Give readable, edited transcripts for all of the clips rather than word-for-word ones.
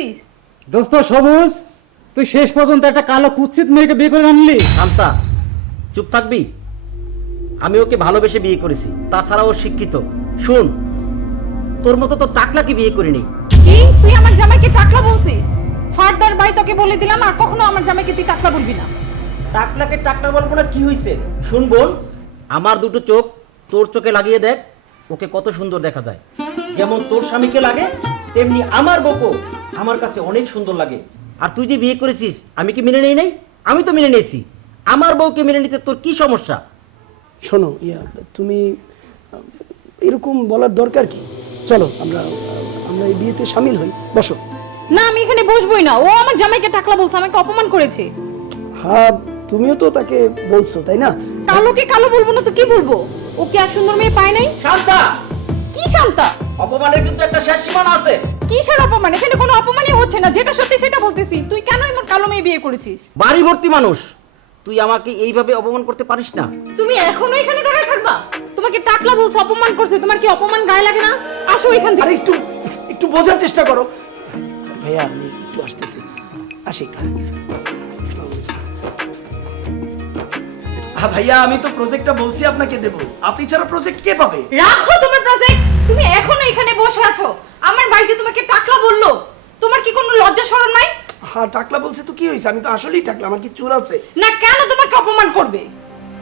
বলতেছিস? দোস্ত সবুজ, তুই শেষ পর্যন্ত একটা কালো কুৎসিত মেয়েকে বিয়ে করে আনলি। শান্তা, চুপ থাকবি? আমি ওকে ভালোবেসে বিয়ে করেছি, তাছাড়া ও শিক্ষিত। শুন, তোর মতো তো টাকলাকে বিয়ে করিনি। কি তুই আমার জামাইকে টাকলা বলছিস? ফারদার ভাই তোকে বলে দিলাম আর কখনো আমার জামাইকে তুই টাকলা বলবি না। টাকলাকে টাকলা বলবো না কি হয়েছে? শুন বোন, আমার দুটো চোখ তোর চোখে লাগিয়ে দেখ, ওকে কত সুন্দর দেখা যায়। যেমন তোর স্বামীকে লাগে তেমনি আমার বউকে আমার কাছে অনেক সুন্দর লাগে। আর তুই যে বিয়ে করেছিস আমি কি মেনে নেই নাই? আমি তো মেনে নিয়েছি। আমার বউকে মেনে নিতে তোর কি সমস্যা? শোনো তুমি এরকম বলার দরকার কি? চলো আমরা আমরা এই বিয়েতে শামিল হই, বসো। না, আমি এখানে বসবোই না। ও আমার জামাইকে টাকলা বলছে, আমাকে অপমান করেছে। হ্যাঁ, তুমিও তো তাকে বলছো, তাই না? কালোকে কালো বলবো না তো কি বলবো? ও কি আর সুন্দর মেয়ে পায় নাই? শান্তা, কি শান্তা? অপমানের কিন্তু একটা শেষ সীমানা আছে। কিসের অপমান? এখানে কোনো অপমানই হচ্ছে না, যেটা সত্যি সেটা বলতেছি। তুই কেন এমন কালো মেয়ে বিয়ে করেছিস? বাড়ি ভর্তি মানুষ, তুই আমাকে এইভাবে অপমান করতে পারিস না। তুমি এখনো এখানে দাঁড়িয়ে থাকবা? তোমাকে টাকলা বলছে, অপমান করছে, তোমার কি অপমান গায়ে লাগে না? আসো এখান আরে থেকে। একটু একটু বোঝার চেষ্টা করো। ভাইয়া আমি একটু আসতেছি, আসি একটু। ভাইয়া আমি তো প্রজেক্টটা বলছি আপনাকে দেব, আপনি ছাড়া প্রজেক্ট কে পাবে? রাখো তোমার প্রজেক্ট। তুমি এখনো এখানে বসে আছো। আমার ভাই যে তোমাকে টাকলা বললো, তোমার কি কোনো লজ্জা শরম নাই? হ্যাঁ, টাকলা বলছে তো কি হয়েছে? আমি তো আসলেই টাকলা, আমার কি চুল আছে? না, কেন তোমাকে অপমান করবে?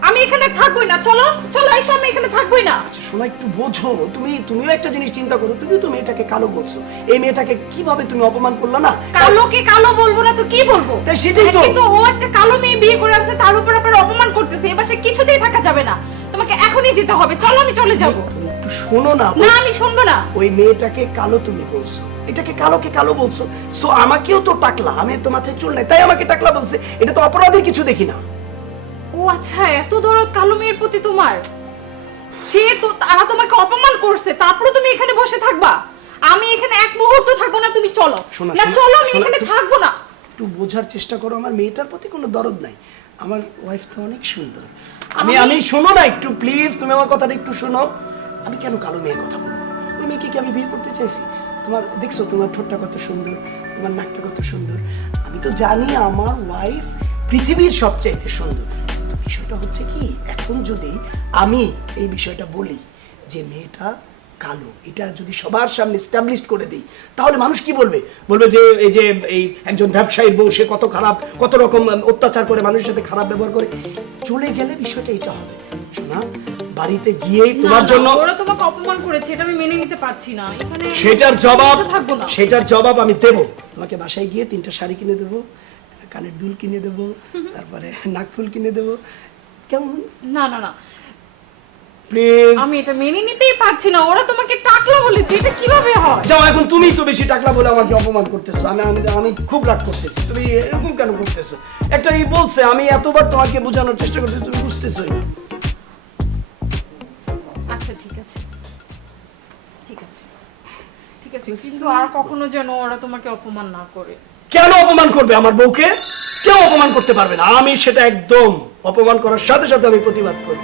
আমি এখানে থাকবোই না। চলো চলো, এসো, আমি এখানে থাকবোই না। আচ্ছা শোনা, একটু বোঝো। তুমিও একটা জিনিস চিন্তা করো, তুমিও তো মেয়েটাকে কালো বলছো। এই মেয়েটাকে কিভাবে তুমি অপমান করলে না? কালোকে কালো বলবো না তো কি বলবো? তাই সেটাই তো। কিন্তু ও একটা কালো মেয়ে বিয়ে করে আছে, তার উপর আবার অপমান করতেছে। এ বাসায় কিছুতেই থাকা যাবে না। তোমাকে এখনই যেতে হবে। চলো, আমি চলে যাব। তুমি একটু শোনো না। না, আমি শুনবো না। ওই মেয়েটাকে কালো তুমি বলছো, এটাকে কালোকে কালো বলছো। সো আমাকেও তো টাকলা, আমি তো মাথায় চুল নাই তাই আমাকে টাকলা বলছে। এটা তো অপরাধের কিছু দেখি না। ও আচ্ছা, এত দরদ কালো মেয়ের প্রতি তোমার। সে তো, তারা তোমাকে অপমান করছে, তারপরে তুমি এখানে বসে থাকবা? আমি এখানে এক মুহূর্ত থাকবো না। তুমি চলো। শোনা, না শোনা, চলো, আমি শোনা, এখানে তুমি- থাকবো না। একটু বোঝার চেষ্টা করো, আমার মেয়েটার প্রতি কোনো দরদ নাই। আমার ওয়াইফ তো অনেক সুন্দর। আমি শোনো না একটু প্লিজ, তুমি আমার কথাটা একটু শোনো। আমি কেন কালো মেয়ের কথা বলবো? ওই মেয়েকে কি আমি বিয়ে করতে চাইছি? তোমার দেখছো তোমার ঠোঁটটা কত সুন্দর, তোমার নাকটা কত সুন্দর। আমি তো জানি আমার ওয়াইফ পৃথিবীর সবচাইতে সুন্দর। তো বিষয়টা হচ্ছে কি, এখন যদি আমি এই বিষয়টা বলি যে মেয়েটা কালো, এটা যদি সবার সামনে এস্টাবলিশ করে দিই, তাহলে মানুষ কি বলবে? বলবে যে এই একজন ব্যবসায়ীর বউ, সে কত খারাপ, কত রকম অত্যাচার করে, মানুষের সাথে খারাপ ব্যবহার করে। চলে গেলে বিষয়টা এটা হবে। শোনা, বাড়িতে গিয়েই তোমার জন্য ওরা তোমাকে অপমান করেছে, এটা আমি মেনে নিতে পারছি না। এখানে থাকবো না। সেটার জবাব আমি দেব। তোমাকে বাসায় গিয়ে 3টা শাড়ি কিনে দেবো, কানের দুল কিনে দেবো, তারপরে নাকফুল কিনে দেবো। কেমন? না না না, প্লিজ আমি এটা মেনে নিতেই পারছি না। ওরা তোমাকে টাকলা বলেছে, এটা কিভাবে হয়? যাও, এখন তুমি তো বেশি টাকলা বলে আমাকে অপমান করতেছো। আমি খুব রাগ করতেছি। তুমি এরকম কেন করতেছো? একটা বলছে, আমি এতবার তোমাকে বোঝানোর চেষ্টা করতেছি, তুমি বুঝতেছোই না। আচ্ছা ঠিক আছে, ঠিক আছে, ঠিক আছে, কিন্তু আর কখনো যেন ওরা তোমাকে অপমান না করে। কেন অপমান করবে আমার বউকে? কেউ অপমান করতে পারবে না। আমি সেটা একদম অপমান করার সাথে সাথে আমি প্রতিবাদ করব।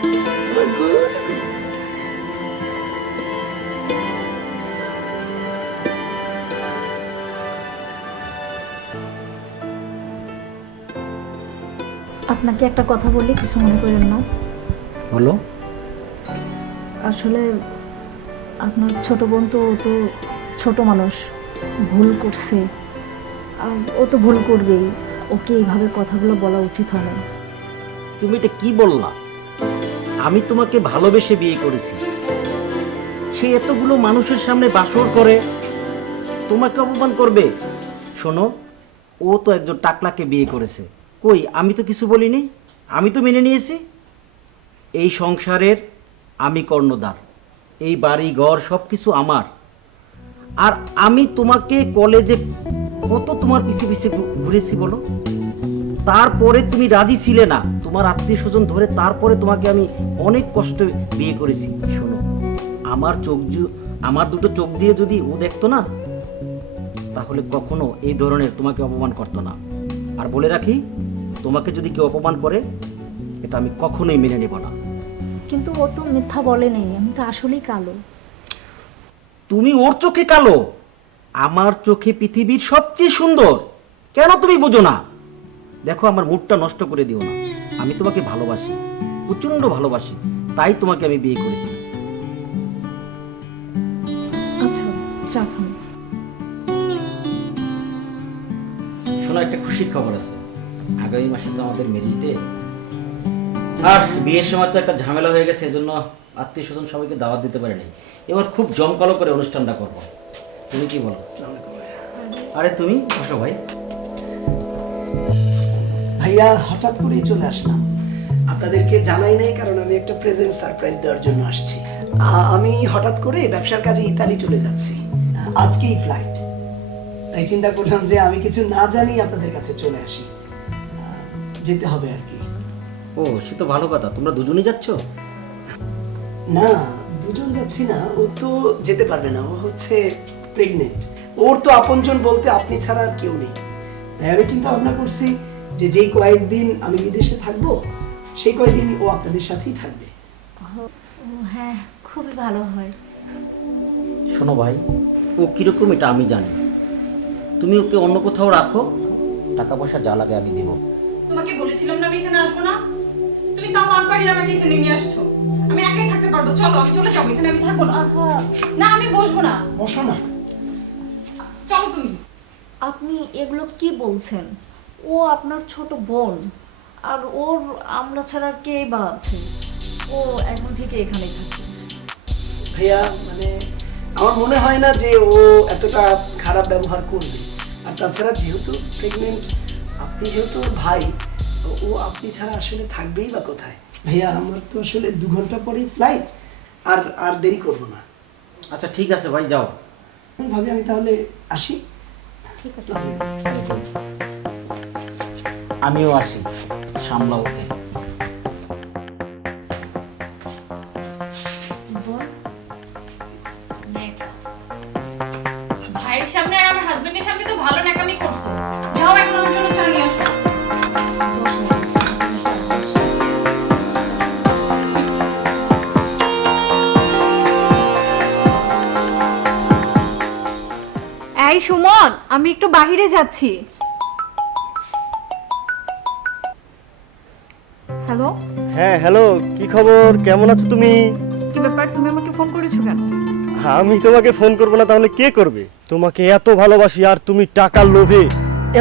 আপনাকে একটা কথা বলি, কিছু মনে করেন না। বলো। আসলে আপনার ছোট বোন তো, ও তো ছোট মানুষ, ভুল করছে। আর ও তো ভুল করবেই। ওকে এইভাবে কথাগুলো বলা উচিত হয় না। তুমি এটা কি বললা? আমি তোমাকে ভালোবেসে বিয়ে করেছি, সে এতগুলো মানুষের সামনে বাসর করে তোমাকে অপমান করবে? শোনো, ও তো একজন টাকলাকে বিয়ে করেছে। কই, আমি তো কিছু বলিনি, আমি তো মেনে নিয়েছি। এই সংসারের আমি কর্ণধার, এই বাড়ি ঘর সব কিছু আমার। আর আমি তোমাকে কলেজে কত তোমার পিছে পিছে ঘুরেছি বলো, তারপরে তুমি রাজি ছিলে না, তোমার আত্মীয় স্বজন ধরে তারপরে তোমাকে আমি অনেক কষ্টে বিয়ে করেছি। শোনো, আমার দুটো চোখ দিয়ে যদি ও দেখতো না, তাহলে কখনো এই ধরনের তোমাকে অপমান করতো না। আর বলে রাখি, তোমাকে যদি কেউ অপমান করে, এটা আমি কখনোই মেনে নেব না। কিন্তু ও তো মিথ্যা বলে নেই, আমি তো আসলেই কালো। তুমি ওর চোখে কালো, আমার চোখে পৃথিবীর সবচেয়ে সুন্দর। কেন তুমি বোঝো না? দেখো, আমার মুডটা নষ্ট করে দিও না। আমি তোমাকে ভালোবাসি, প্রচন্ড ভালোবাসি, তাই তোমাকে আমি বিয়ে করেছি। আচ্ছা, চা খান। শোনো, একটা খুশির খবর আছে। আগামী মাসে তো আমাদের ম্যারেজ ডে। আর বিয়ের সময় তো একটা ঝামেলা হয়ে গেছে, এজন্য আত্মীয় স্বজন সবাইকে দাওয়াত দিতে পারি নাই। এবার খুব জমকালো করে অনুষ্ঠানটা করবো। তুমি কি বলো? আসসালামু আলাইকুম ভাইয়া। আরে তুমি বসো ভাই। ভাইয়া হঠাৎ করেই চলে আসলাম, আপনাদেরকে জানাই নাই, কারণ আমি একটা প্রেজেন্ট সারপ্রাইজ দেওয়ার জন্য আসছি। আমি হঠাৎ করে ব্যবসার কাজে ইতালি চলে যাচ্ছি, আজকেই ফ্লাইট। তাই চিন্তা করলাম যে আমি কিছু না জানি আপনাদের কাছে চলে আসি, যেতে হবে আর কি। ও, সে তো ভালো কথা। তোমরা দুজনেই যাচ্ছ? না, দুজন যাচ্ছি না, ও তো যেতে পারবে না, ও হচ্ছে প্রেগনেন্ট। ওর তো আপনজন বলতে আপনি ছাড়া আর কেউ নেই। তাই আমি চিন্তা ভাবনা করছি যে যেই কয়েকদিন আমি বিদেশে থাকবো, সেই কয়েকদিন ও আপনাদের সাথেই থাকবে। ও হ্যাঁ, খুবই ভালো হয়। শোনো ভাই, ও কিরকম এটা আমি জানি। তুমি ওকে অন্য কোথাও রাখো, টাকা পয়সা যা লাগে আমি দেবো। তোমাকে বলেছিলাম না আমি এখানে আসবো না? তুমি তাও আনবারই আমাকে এখানে নিয়ে আসছো। আমি একাই থাকতে পারবো, চলো আমি চলে যাবো, এখানে আমি থাকবো না। না, আমি বসবো না। বসো না। চলো তুমি। আপনি এগুলো কি বলছেন? ও আপনার ছোট বোন, আর ওর আমরা ছাড়া আর কে বা আছে? ও এখন থেকে এখানেই থাকে। ভাইয়া, মানে আমার মনে হয় না যে ও এতটা খারাপ ব্যবহার করবে। আর তাছাড়া যেহেতু প্রেগনেন্ট, আপনি যেহেতু ওর ভাই, তো ও আপনি ছাড়া আসলে থাকবেই বা কোথায়? ভাইয়া, আমার তো আসলে 2 ঘন্টা পরেই ফ্লাইট, আর আর দেরি করবো না। আচ্ছা ঠিক আছে ভাই, যাও। ভাবি আমি তাহলে আসি। ঠিক আছে। আসসালামু আলাইকুম। আমিও আসি, সামলা ওকে। ভাইয়ের সামনে আর আমার হাজবেন্ডের সামনে তো ভালো ন্যাকামি করছো। যাও এখন আমার জন্য চা নিয়ে আসো। এই সুমন, আমি একটু বাহিরে যাচ্ছি। হ্যালো, হ্যাঁ হ্যালো, কি খবর? কেমন আছো তুমি? কি ব্যাপার, তুমি আমাকে ফোন করেছো কেন? আমি তোমাকে ফোন করবো না তাহলে কে করবে? তোমাকে এত ভালোবাসি আর তুমি টাকার লোভে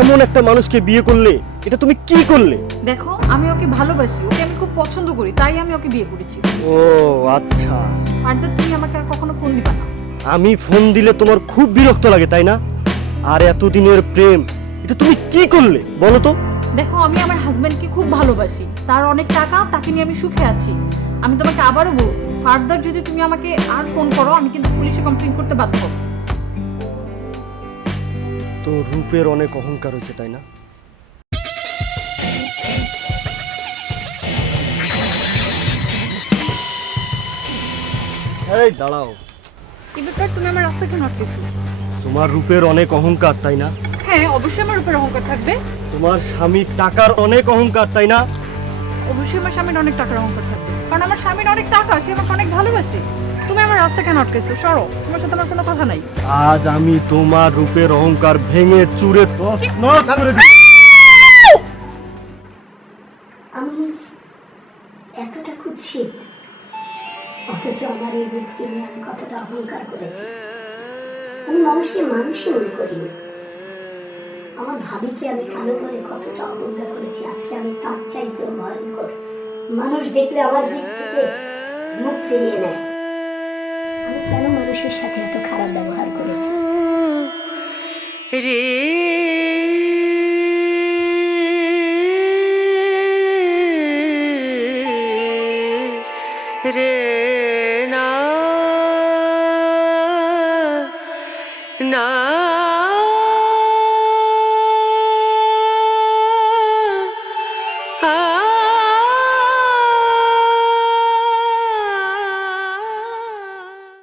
এমন একটা মানুষকে বিয়ে করলে, এটা তুমি কি করলে? দেখো, আমি ওকে ভালোবাসি, ওকে আমি খুব পছন্দ করি, তাই আমি ওকে বিয়ে করেছি। ও আচ্ছা, আর তো তুমি আমাকে আর কখনো ফোন দিবা না। আমি ফোন দিলে তোমার খুব বিরক্ত লাগে তাই না? আর এতদিনের প্রেম, এটা তুমি কি করলে বলো তো? দেখো, আমি আমার হাজবেন্ডকে খুব ভালোবাসি, তার অনেক টাকা, তাকে নিয়ে আমি সুখে আছি। আমি তোমাকে আবারও বলবো, ফার্দার যদি তুমি আমাকে আর ফোন করো, আমি কিন্তু পুলিশে কমপ্লেইন করতে বাধ্য। তো রূপের অনেক অহংকার হয়েছে তাই না? এই দাঁড়াও, কি ব্যাপার, তুমি আমার রাস্তা কেন আটকেছো? তোমার রূপের অনেক অহংকার তাই না? হ্যাঁ, অবশ্যই আমার উপর অহংকার থাকবে। তোমার স্বামীর টাকার অনেক অহংকার তাই না? অবশ্যই আমার স্বামীর অনেক টাকার অহংকার থাকবে, কারণ আমার স্বামীর অনেক টাকা, সে আমাকে অনেক ভালোবাসে। তুমি আমার রাস্তা কেন আটকেছো? সরো, তোমার সাথে আমার কোনো কথা নাই। আজ আমি তোমার রূপের অহংকার ভেঙে চুরে তছনছ করে দিই। আমি এতটা কুৎসিত, অথচ আমার এই রূপকে নিয়ে আমি কতটা অহংকার করেছি। আমি মানুষকে মানুষই মনে করিনি। আমার ভাবিকে আমি কালো করে কতটা অবজ্ঞা করেছি, আজকে আমি তার চাইতেও ভয়ঙ্কর। মানুষ দেখলে আমার দিক থেকে মুখ ফিরিয়ে নেয়। আমি কেন মানুষের সাথে এত খারাপ ব্যবহার করেছি? রে